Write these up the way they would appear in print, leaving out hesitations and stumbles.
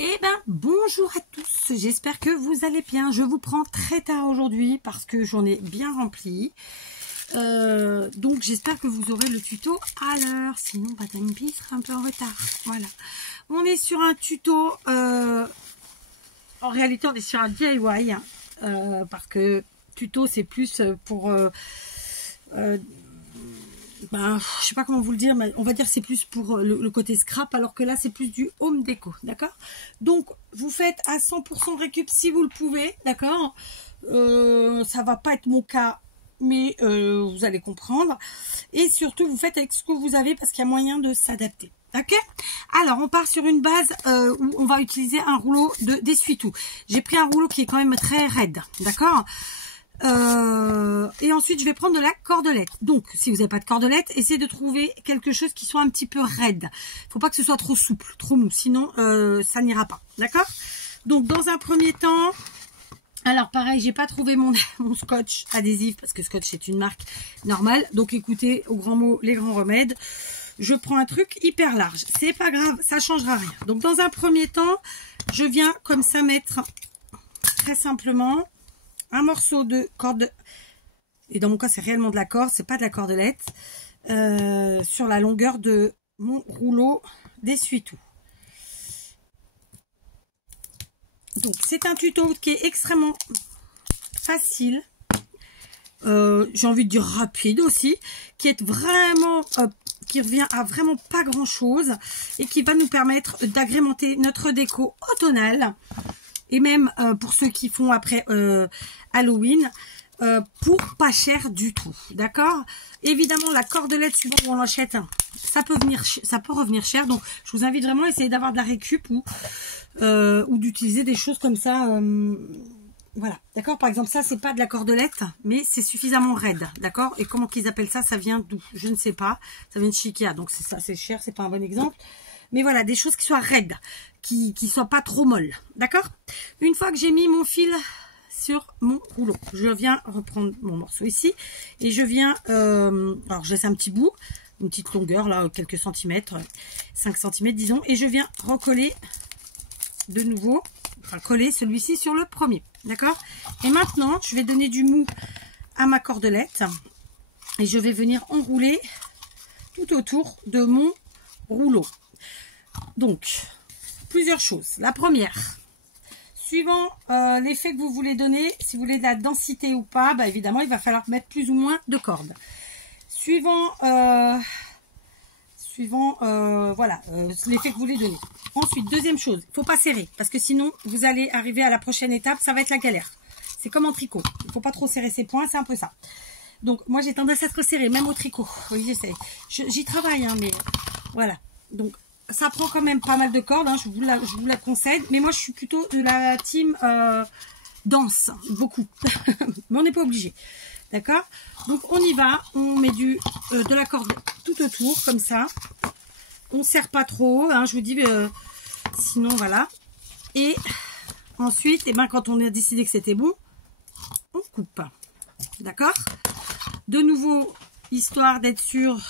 Eh ben, bonjour à tous, j'espère que vous allez bien. Je vous prends très tard aujourd'hui parce que j'en ai bien rempli. Donc j'espère que vous aurez le tuto à l'heure, sinon Time Pea sera un peu en retard. Voilà, on est sur un tuto, en réalité on est sur un DIY, parce que tuto c'est plus pour... je sais pas comment vous le dire, mais on va dire c'est plus pour le côté scrap, alors que là c'est plus du home déco, d'accord? Donc vous faites à 100% récup si vous le pouvez, d'accord? Ça va pas être mon cas, mais vous allez comprendre. Et surtout vous faites avec ce que vous avez parce qu'il y a moyen de s'adapter. Ok, alors on part sur une base où on va utiliser un rouleau d'essuie-tout. J'ai pris un rouleau qui est quand même très raide, d'accord? Et ensuite je vais prendre de la cordelette. Donc si vous n'avez pas de cordelette, essayez de trouver quelque chose qui soit un petit peu raide. Faut pas que ce soit trop souple, trop mou, sinon ça n'ira pas, d'accord? Donc dans un premier temps, alors pareil, j'ai pas trouvé mon scotch adhésif parce que scotch c'est une marque normale. Donc écoutez, au grand mot, les grands remèdes. Je prends un truc hyper large, c'est pas grave, ça changera rien. Donc dans un premier temps, je viens comme ça mettre très simplement un morceau de corde, et dans mon cas c'est réellement de la corde, c'est pas de la cordelette, sur la longueur de mon rouleau d'essuie-tout. Donc c'est un tuto qui est extrêmement facile, j'ai envie de dire rapide aussi, qui est vraiment qui revient à vraiment pas grand chose et qui va nous permettre d'agrémenter notre déco automnale. Et même pour ceux qui font après Halloween, pour pas cher du tout, d'accord? Évidemment, la cordelette, suivant où on l'achète, ça peut revenir cher. Donc, je vous invite vraiment à essayer d'avoir de la récup ou d'utiliser des choses comme ça. Voilà, d'accord? Par exemple, ça, c'est pas de la cordelette, mais c'est suffisamment raide, d'accord? Et comment qu'ils appellent ça? Ça vient d'où? Je ne sais pas. Ça vient de chez Ikea, donc c'est ça, c'est cher, c'est pas un bon exemple. Mais voilà, des choses qui soient raides, qui soient pas trop molles, d'accord? Une fois que j'ai mis mon fil sur mon rouleau, je viens reprendre mon morceau ici et je viens, alors je laisse un petit bout, une petite longueur là, quelques centimètres, 5 cm disons, et je viens recoller de nouveau, enfin coller celui-ci sur le premier, d'accord? Et maintenant, je vais donner du mou à ma cordelette et je vais venir enrouler tout autour de mon rouleau. Donc, plusieurs choses. La première, suivant l'effet que vous voulez donner, si vous voulez de la densité ou pas, bah évidemment, il va falloir mettre plus ou moins de cordes. Suivant voilà, l'effet que vous voulez donner. Ensuite, deuxième chose, il ne faut pas serrer, parce que sinon, vous allez arriver à la prochaine étape, ça va être la galère. C'est comme en tricot. Il ne faut pas trop serrer ses poings, c'est un peu ça. Donc, moi, j'ai tendance à trop serrer, même au tricot. Oui, j'essaie. J'y travaille, hein, mais voilà. Donc, ça prend quand même pas mal de cordes, hein, je vous la concède. Mais moi, je suis plutôt de la team dense, beaucoup. Mais on n'est pas obligé. D'accord? Donc, on y va. On met de la corde tout autour, comme ça. On ne serre pas trop, hein, je vous dis, sinon, voilà. Et ensuite, eh ben, quand on a décidé que c'était bon, on coupe. D'accord? De nouveau, histoire d'être sûr...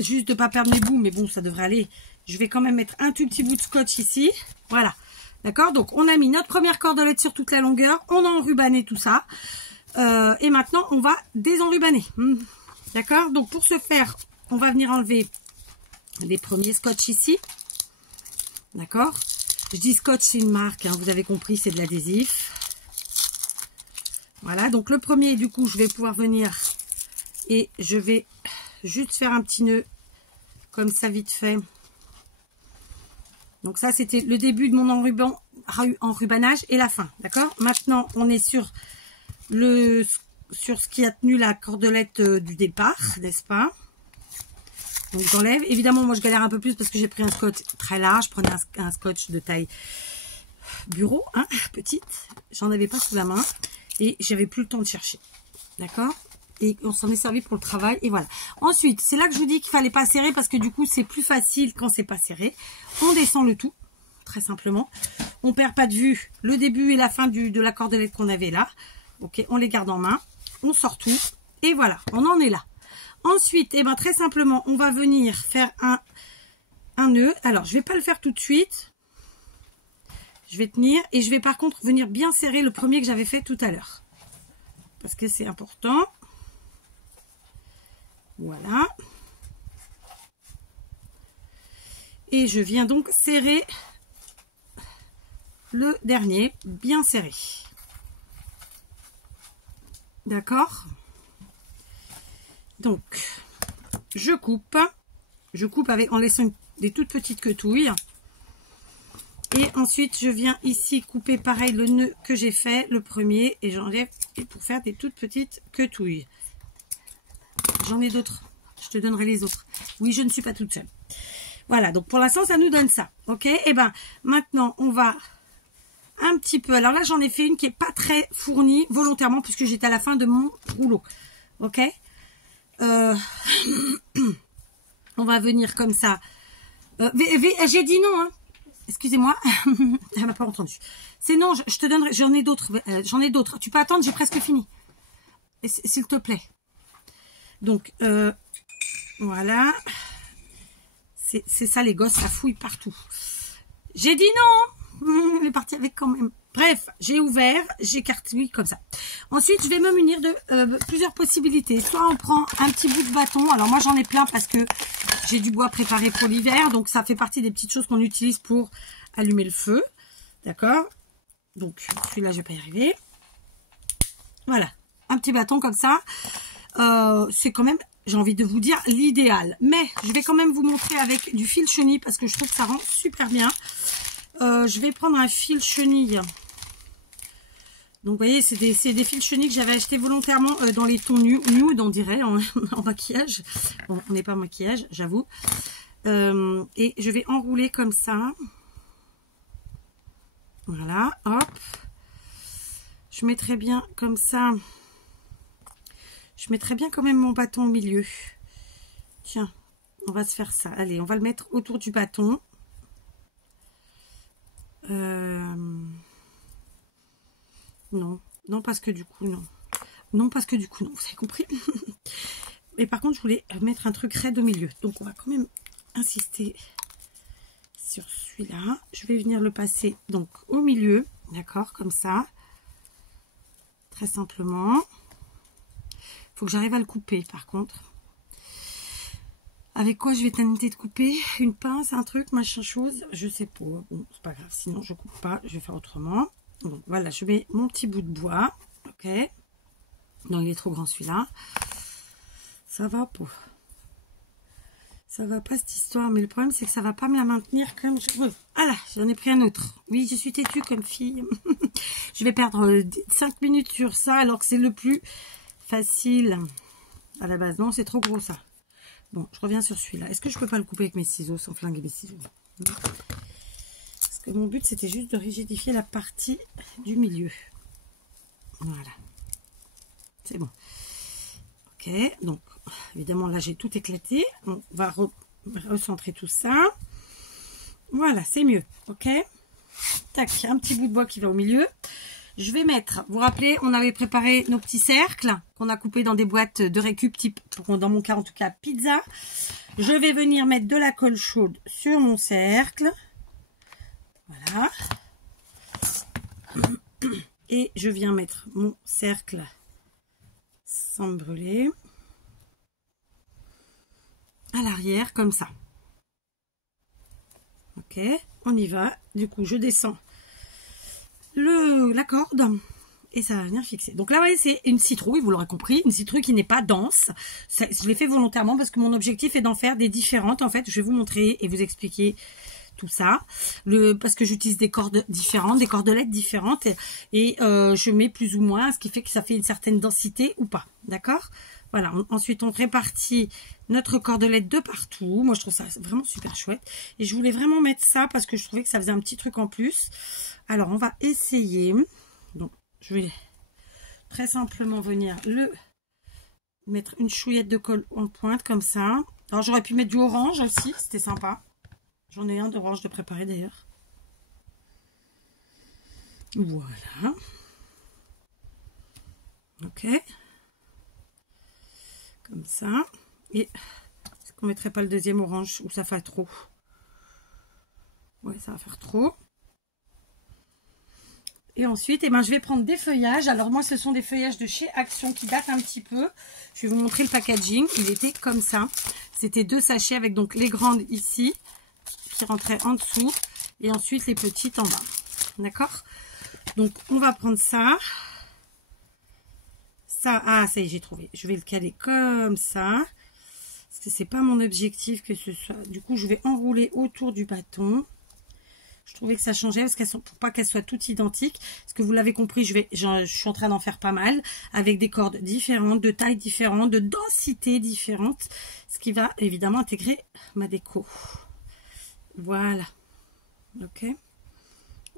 juste de pas perdre mes bouts, mais bon, ça devrait aller. Je vais quand même mettre un tout petit bout de scotch ici. Voilà. D'accord? Donc, on a mis notre première cordelette sur toute la longueur. On a enrubanné tout ça. Et maintenant, on va désenrubaner. D'accord? Donc, pour ce faire, on va venir enlever les premiers scotch ici. D'accord? Je dis scotch, c'est une marque. Hein, vous avez compris, c'est de l'adhésif. Voilà. Donc, le premier, du coup, je vais pouvoir venir et je vais... juste faire un petit nœud comme ça vite fait. Donc ça c'était le début de mon enrubanage et la fin, d'accord? Maintenant on est sur ce qui a tenu la cordelette du départ, n'est-ce pas? Donc j'enlève. Évidemment moi je galère un peu plus parce que j'ai pris un scotch très large. Je prenais un scotch de taille bureau, hein, petite. J'en avais pas sous la main et j'avais plus le temps de chercher, d'accord? Et on s'en est servi pour le travail, et voilà. Ensuite, c'est là que je vous dis qu'il fallait pas serrer, parce que du coup, c'est plus facile quand c'est pas serré. On descend le tout, très simplement. On perd pas de vue le début et la fin de la cordelette qu'on avait là. Ok, on les garde en main. On sort tout, et voilà, on en est là. Ensuite, eh ben, très simplement, on va venir faire un nœud. Alors, je vais pas le faire tout de suite. Je vais tenir et je vais par contre venir bien serrer le premier que j'avais fait tout à l'heure. Parce que c'est important. Voilà. Et je viens donc serrer le dernier, bien serré. D'accord? Donc, je coupe avec, en laissant des toutes petites quetouilles. Et ensuite, je viens ici couper pareil le nœud que j'ai fait, le premier, et j'enlève pour faire des toutes petites quetouilles. J'en ai d'autres. Je te donnerai les autres. Oui, je ne suis pas toute seule. Voilà, donc pour l'instant, ça nous donne ça. Ok? Et ben, maintenant, on va un petit peu. Alors là, j'en ai fait une qui est pas très fournie, volontairement, puisque j'étais à la fin de mon rouleau. Ok? On va venir comme ça. J'ai dit non, hein. Excusez-moi, elle m'a pas entendu. C'est non, je te donnerai, j'en ai d'autres, Tu peux attendre, j'ai presque fini. S'il te plaît. Donc, voilà. C'est ça, les gosses, ça fouille partout. J'ai dit non. Il est parti avec quand même. Bref, j'ai ouvert, j'écartouille comme ça. Ensuite, je vais me munir de plusieurs possibilités. Soit on prend un petit bout de bâton. Alors moi, j'en ai plein parce que j'ai du bois préparé pour l'hiver. Donc, ça fait partie des petites choses qu'on utilise pour allumer le feu. D'accord? Donc, celui-là, je vais pas y arriver. Voilà. Un petit bâton comme ça. C'est quand même, j'ai envie de vous dire, l'idéal. Mais, je vais quand même vous montrer avec du fil chenille parce que je trouve que ça rend super bien. Je vais prendre un fil chenille. Donc, vous voyez, c'est des fils chenilles que j'avais acheté volontairement dans les tons nude, on dirait, en maquillage. Bon, on n'est pas en maquillage, j'avoue. Et je vais enrouler comme ça. Voilà, hop. Je mettrai bien comme ça. Je mettrai bien quand même mon bâton au milieu. Tiens, on va se faire ça. Allez, on va le mettre autour du bâton. Non, parce que du coup, non. Non, parce que du coup, non, vous avez compris. Mais par contre, je voulais mettre un truc raide au milieu. Donc, on va quand même insister sur celui-là. Je vais venir le passer donc au milieu. D'accord, comme ça. Très simplement. Il faut que j'arrive à le couper, par contre. Avec quoi je vais tenter de couper? Une pince, un truc, machin chose? Je sais pas. Bon, c'est pas grave. Sinon, je coupe pas. Je vais faire autrement. Donc, voilà, je mets mon petit bout de bois. Ok. Non, il est trop grand celui-là. Ça va pas. Ça va pas cette histoire. Mais le problème, c'est que ça va pas me la maintenir comme je veux. Ah là, j'en ai pris un autre. Oui, je suis têtue comme fille. Je vais perdre 5 minutes sur ça alors que c'est le plus facile à la base. Non, c'est trop gros ça. Bon, je reviens sur celui-là. Est-ce que je peux pas le couper avec mes ciseaux sans flinguer mes ciseaux? Parce que mon but, c'était juste de rigidifier la partie du milieu. Voilà. C'est bon. Ok, donc, évidemment, là, j'ai tout éclaté. On va recentrer tout ça. Voilà, c'est mieux. Ok. Tac, un petit bout de bois qui va au milieu. Je vais mettre, vous vous rappelez, on avait préparé nos petits cercles qu'on a coupés dans des boîtes de récup type, dans mon cas en tout cas, pizza. Je vais venir mettre de la colle chaude sur mon cercle. Voilà. Et je viens mettre mon cercle sans me brûler à l'arrière comme ça. Ok, on y va. Du coup, je descends la corde et ça va venir fixer. Donc là, vous voyez, c'est une citrouille, vous l'aurez compris, une citrouille qui n'est pas dense. Je l'ai fait volontairement parce que mon objectif est d'en faire des différentes. En fait, je vais vous montrer et vous expliquer tout ça. Parce que j'utilise des cordes différentes, des cordelettes différentes et je mets plus ou moins, ce qui fait que ça fait une certaine densité ou pas. D'accord ? Voilà, ensuite on répartit notre cordelette de partout. Moi je trouve ça vraiment super chouette. Et je voulais vraiment mettre ça parce que je trouvais que ça faisait un petit truc en plus. Alors on va essayer. Donc je vais très simplement venir mettre une chouillette de colle en pointe comme ça. Alors j'aurais pu mettre du orange aussi, c'était sympa. J'en ai un d'orange de préparé d'ailleurs. Voilà. Ok. Comme ça. Et est-ce qu'on mettrait pas le deuxième orange ou ça fait trop? Ouais, ça va faire trop. Et ensuite, eh ben, je vais prendre des feuillages. Alors moi, ce sont des feuillages de chez Action qui datent un petit peu. Je vais vous montrer le packaging. Il était comme ça. C'était 2 sachets avec donc les grandes ici qui rentraient en dessous et ensuite les petites en bas. D'accord? Donc on va prendre ça. Ça, ah ça y est, j'ai trouvé. Je vais le caler comme ça. Parce que c'est pas mon objectif que ce soit. Du coup, je vais enrouler autour du bâton. Je trouvais que ça changeait parce qu'elles sont, pour pas qu'elles soient toutes identiques. Parce que vous l'avez compris, je suis en train d'en faire pas mal. Avec des cordes différentes, de tailles différentes, de densités différentes. Ce qui va évidemment intégrer ma déco. Voilà. Ok.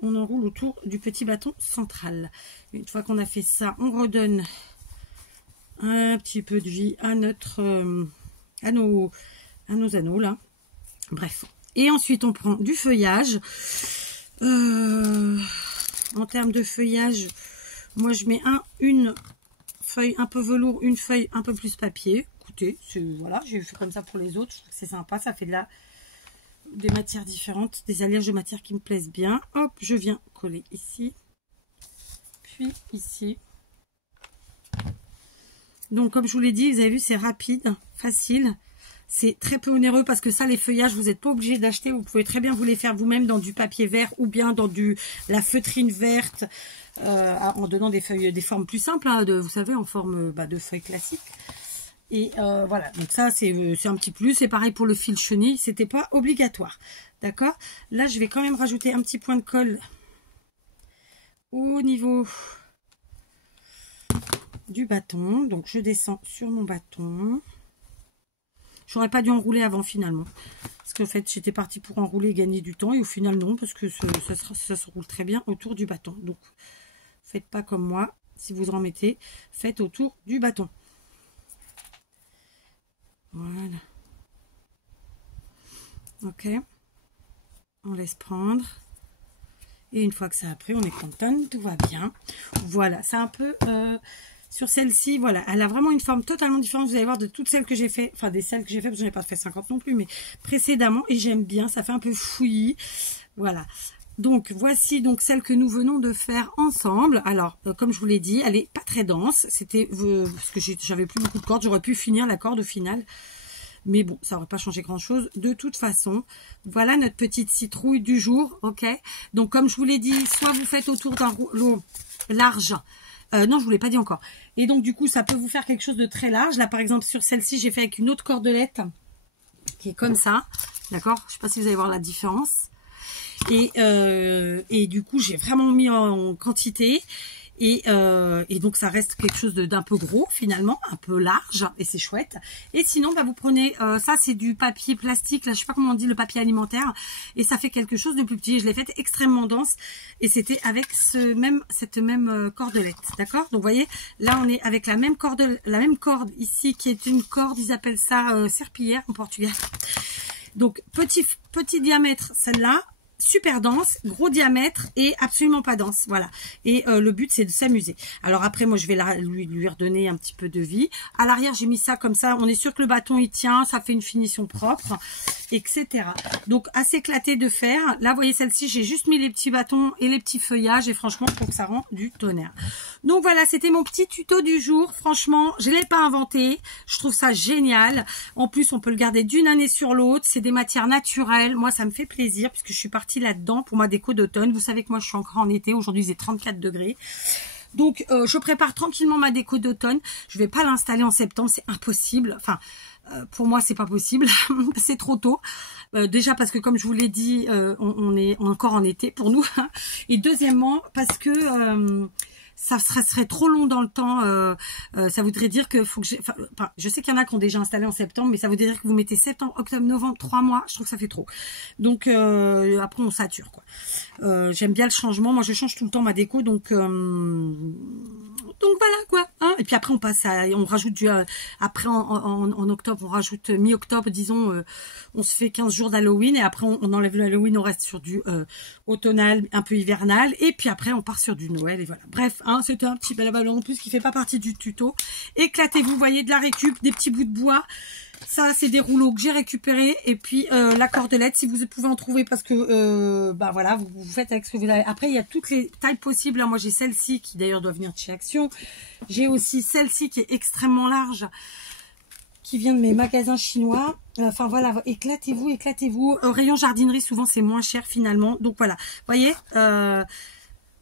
On enroule autour du petit bâton central. Une fois qu'on a fait ça, on redonne un petit peu de vie à notre à nos anneaux là. Bref. Et ensuite, on prend du feuillage. En termes de feuillage, moi, je mets une feuille un peu velours, une feuille un peu plus papier. Écoutez, voilà, j'ai fait comme ça pour les autres. Je trouve que c'est sympa. Ça fait des matières différentes, des alliages de matières qui me plaisent bien. Hop, je viens coller ici. Puis ici. Donc, comme je vous l'ai dit, vous avez vu, c'est rapide, facile. C'est très peu onéreux parce que ça, les feuillages, vous n'êtes pas obligé d'acheter. Vous pouvez très bien vous les faire vous-même dans du papier vert ou bien dans la feutrine verte en donnant des feuilles, des formes plus simples, hein, vous savez, en forme de feuilles classiques. Et voilà, donc ça, c'est un petit plus. C'est pareil pour le fil chenille, c'était pas obligatoire. D'accord? Là, je vais quand même rajouter un petit point de colle au niveau du bâton. Donc, je descends sur mon bâton. J'aurais pas dû enrouler avant finalement. Parce qu'en fait, j'étais partie pour enrouler et gagner du temps. Et au final, non, parce que ça se roule très bien autour du bâton. Donc, faites pas comme moi. Si vous en mettez, faites autour du bâton. Voilà. Ok. On laisse prendre. Et une fois que ça a pris, on est content. Tout va bien. Voilà. C'est un peu... sur celle-ci, voilà, elle a vraiment une forme totalement différente. Vous allez voir de toutes celles que j'ai fait, enfin des celles que j'ai fait, parce que j'en ai pas fait 50 non plus, mais précédemment, et j'aime bien, ça fait un peu fouillis. Voilà. Donc, voici donc celle que nous venons de faire ensemble. Alors, comme je vous l'ai dit, elle est pas très dense. C'était, parce que j'avais plus beaucoup de cordes, j'aurais pu finir la corde au final. Mais bon, ça n'aurait pas changé grand-chose. De toute façon, voilà notre petite citrouille du jour, ok? Donc, comme je vous l'ai dit, soit vous faites autour d'un rouleau large. Non, je vous l'ai pas dit encore. Et donc, du coup, ça peut vous faire quelque chose de très large. Là, par exemple, sur celle-ci, j'ai fait avec une autre cordelette qui est comme ça. D'accord? Je sais pas si vous allez voir la différence. Et du coup, j'ai vraiment mis en quantité. Et donc, ça reste quelque chose d'un peu gros, finalement, un peu large. Et c'est chouette. Et sinon, bah, vous prenez... ça, c'est du papier plastique. Là, je sais pas comment on dit, le papier alimentaire. Et ça fait quelque chose de plus petit. Je l'ai fait extrêmement dense. Et c'était avec cette même cordelette. D'accord? Donc, vous voyez, là, on est avec la même corde ici, qui est une corde, ils appellent ça serpillière en Portugal. Donc, petit diamètre, celle-là. Super dense, gros diamètre et absolument pas dense, voilà. Et le but, c'est de s'amuser. Alors après, moi, je vais lui redonner un petit peu de vie. À l'arrière, j'ai mis ça comme ça. On est sûr que le bâton, il tient. Ça fait une finition propre, etc. Donc, assez éclaté de fer. Là, vous voyez, celle-ci, j'ai juste mis les petits bâtons et les petits feuillages. Et franchement, je trouve que ça rend du tonnerre. Donc, voilà, c'était mon petit tuto du jour. Franchement, je ne l'ai pas inventé. Je trouve ça génial. En plus, on peut le garder d'une année sur l'autre. C'est des matières naturelles. Moi, ça me fait plaisir puisque je suis partie là-dedans pour ma déco d'automne. Vous savez que moi je suis encore en été, aujourd'hui c'est 34 degrés. Donc je prépare tranquillement ma déco d'automne. Je vais pas l'installer en septembre, c'est impossible. Enfin pour moi c'est pas possible, c'est trop tôt. Déjà parce que comme je vous l'ai dit, on est encore en été pour nous. Et deuxièmement parce que ça serait trop long dans le temps. Ça voudrait dire que faut que je sais qu'il y en a qui ont déjà installé en septembre, mais ça voudrait dire que vous mettez septembre, octobre, novembre, 3 mois. Je trouve que ça fait trop. Donc après on sature quoi. J'aime bien le changement. Moi je change tout le temps ma déco, donc voilà quoi. Hein. Et puis après on rajoute après en octobre, on rajoute mi-octobre, disons, on se fait 15 jours d'Halloween et après on enlève le Halloween, on reste sur du automnal, un peu hivernal, et puis après on part sur du Noël et voilà. Bref, hein, c'était un petit balabala en plus qui fait pas partie du tuto. Éclatez-vous, voyez, de la récup, des petits bouts de bois. Ça, c'est des rouleaux que j'ai récupérés. Et puis, la cordelette, si vous pouvez en trouver, parce que, bah voilà, vous faites avec ce que vous avez. Après, il y a toutes les tailles possibles. Moi, j'ai celle-ci, qui d'ailleurs doit venir de chez Action. J'ai aussi celle-ci, qui est extrêmement large, qui vient de mes magasins chinois. Enfin, voilà, éclatez-vous, éclatez-vous. Au rayon jardinerie, souvent, c'est moins cher, finalement. Donc, voilà. Vous voyez,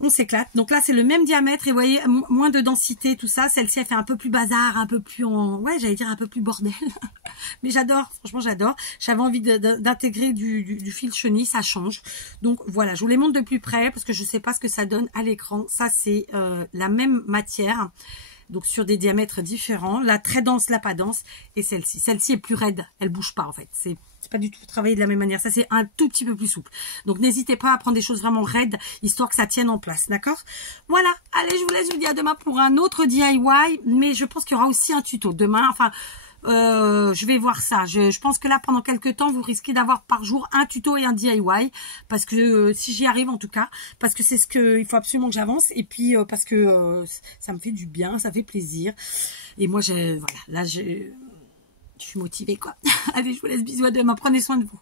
on s'éclate. Donc là, c'est le même diamètre et vous voyez, moins de densité, tout ça. Celle-ci, elle fait un peu plus bazar, un peu plus ouais, j'allais dire un peu plus bordel. Mais j'adore, franchement, j'adore. J'avais envie d'intégrer du fil chenille, ça change. Donc voilà, je vous les montre de plus près parce que je ne sais pas ce que ça donne à l'écran. Ça, c'est la même matière. Donc sur des diamètres différents, la très dense, la pas dense, et celle-ci. Celle-ci est plus raide, elle bouge pas en fait. C'est pas du tout travaillé de la même manière. Ça c'est un tout petit peu plus souple. Donc n'hésitez pas à prendre des choses vraiment raides, histoire que ça tienne en place, d'accord? Voilà, allez, je vous laisse, je vous dis à demain pour un autre DIY, mais je pense qu'il y aura aussi un tuto demain. Enfin, je vais voir ça. Je pense que là, pendant quelques temps, vous risquez d'avoir par jour un tuto et un DIY. Parce que si j'y arrive en tout cas, parce que c'est ce que il faut absolument que j'avance. Et puis parce que ça me fait du bien, ça fait plaisir. Et moi, voilà, là, je suis motivée quoi. Allez, je vous laisse, bisous à demain. Prenez soin de vous.